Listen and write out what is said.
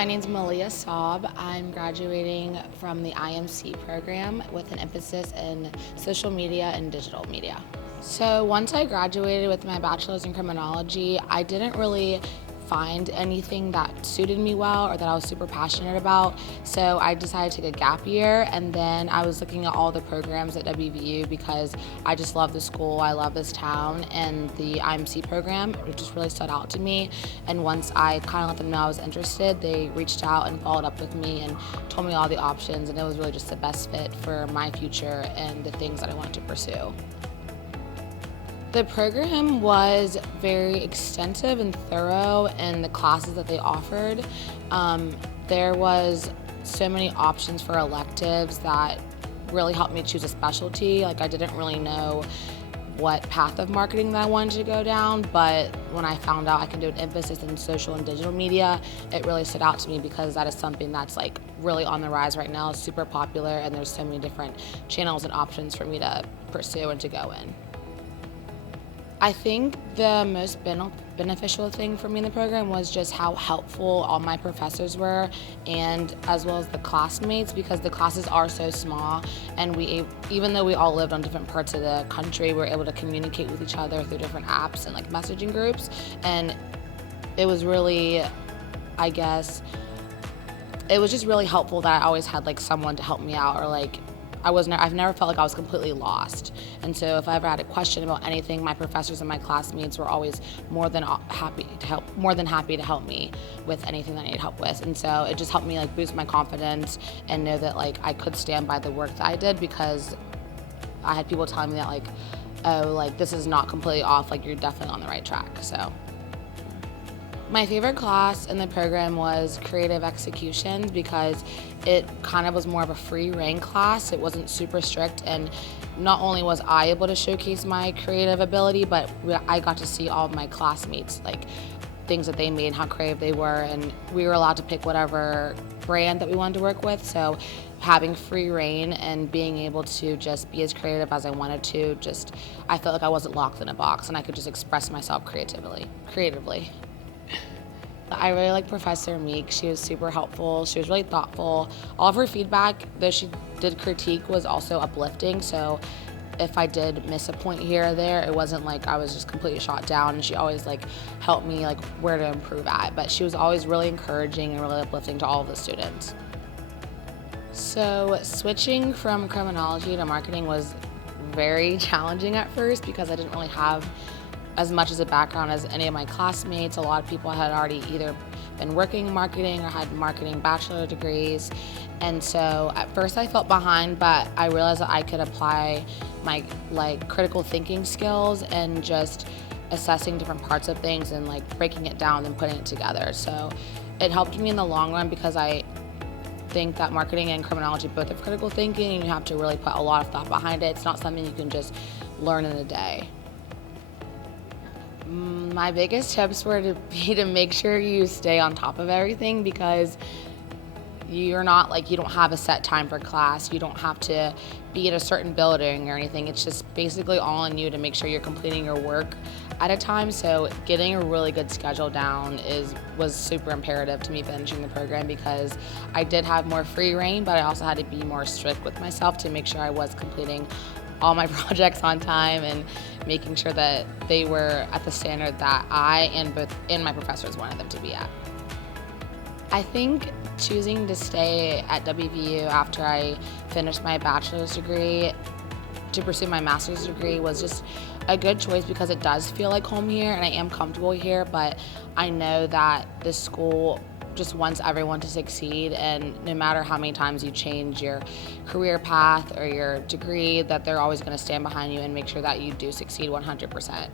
My name's Maleehah Saab. I'm graduating from the IMC program with an emphasis in social media and digital media. So once I graduated with my bachelor's in criminology, I didn't really find anything that suited me well or that I was super passionate about. So I decided to take a gap year, and then I was looking at all the programs at WVU because I just love the school, I love this town, and the IMC program, it just really stood out to me. And once I kind of let them know I was interested, they reached out and followed up with me and told me all the options, and it was really just the best fit for my future and the things that I wanted to pursue. The program was very extensive and thorough in the classes that they offered. There was so many options for electives that really helped me choose a specialty. Like, I didn't really know what path of marketing that I wanted to go down, but when I found out I can do an emphasis in social and digital media, it really stood out to me because that is something that's like really on the rise right now. It's super popular, and there's so many different channels and options for me to pursue and to go in. I think the most beneficial thing for me in the program was just how helpful all my professors were, and as well as the classmates, because the classes are so small, and even though we all lived on different parts of the country, we were able to communicate with each other through different apps and like messaging groups. And it was really, I guess, it was just really helpful that I always had like someone to help me out, or like I've never felt like I was completely lost. And so if I ever had a question about anything, my professors and my classmates were always more than happy to help me with anything that I needed help with. And so it just helped me like boost my confidence and know that like I could stand by the work that I did, because I had people telling me that like, oh, like this is not completely off, like you're definitely on the right track. So my favorite class in the program was creative executions, because it kind of was more of a free reign class. It wasn't super strict, and not only was I able to showcase my creative ability, but I got to see all of my classmates, like things that they made, how creative they were, and we were allowed to pick whatever brand that we wanted to work with. So having free reign and being able to just be as creative as I wanted to, I felt like I wasn't locked in a box, and I could just express myself creatively. I really like Professor Meek. She was super helpful. She was really thoughtful. All of her feedback, though she did critique, was also uplifting. So if I did miss a point here or there, it wasn't like I was just completely shot down. And she always like helped me like where to improve at. But she was always really encouraging and really uplifting to all of the students. So switching from criminology to marketing was very challenging at first, because I didn't really have as much as a background as any of my classmates. A lot of people had already either been working in marketing or had marketing bachelor degrees. And so at first I felt behind, but I realized that I could apply my like critical thinking skills and just assessing different parts of things and like breaking it down and putting it together. So it helped me in the long run, because I think that marketing and criminology both have critical thinking, and you have to really put a lot of thought behind it. It's not something you can just learn in a day. My biggest tips were to make sure you stay on top of everything, because you don't have a set time for class. You don't have to be at a certain building or anything. It's just basically all on you to make sure you're completing your work at a time. So getting a really good schedule down was super imperative to me finishing the program, because I did have more free reign, but I also had to be more strict with myself to make sure I was completing all my projects on time and making sure that they were at the standard that I and my professors wanted them to be at. I think choosing to stay at WVU after I finished my bachelor's degree to pursue my master's degree was just a good choice, because it does feel like home here and I am comfortable here, but I know that this school just wants everyone to succeed, and no matter how many times you change your career path or your degree, that they're always going to stand behind you and make sure that you do succeed 100%.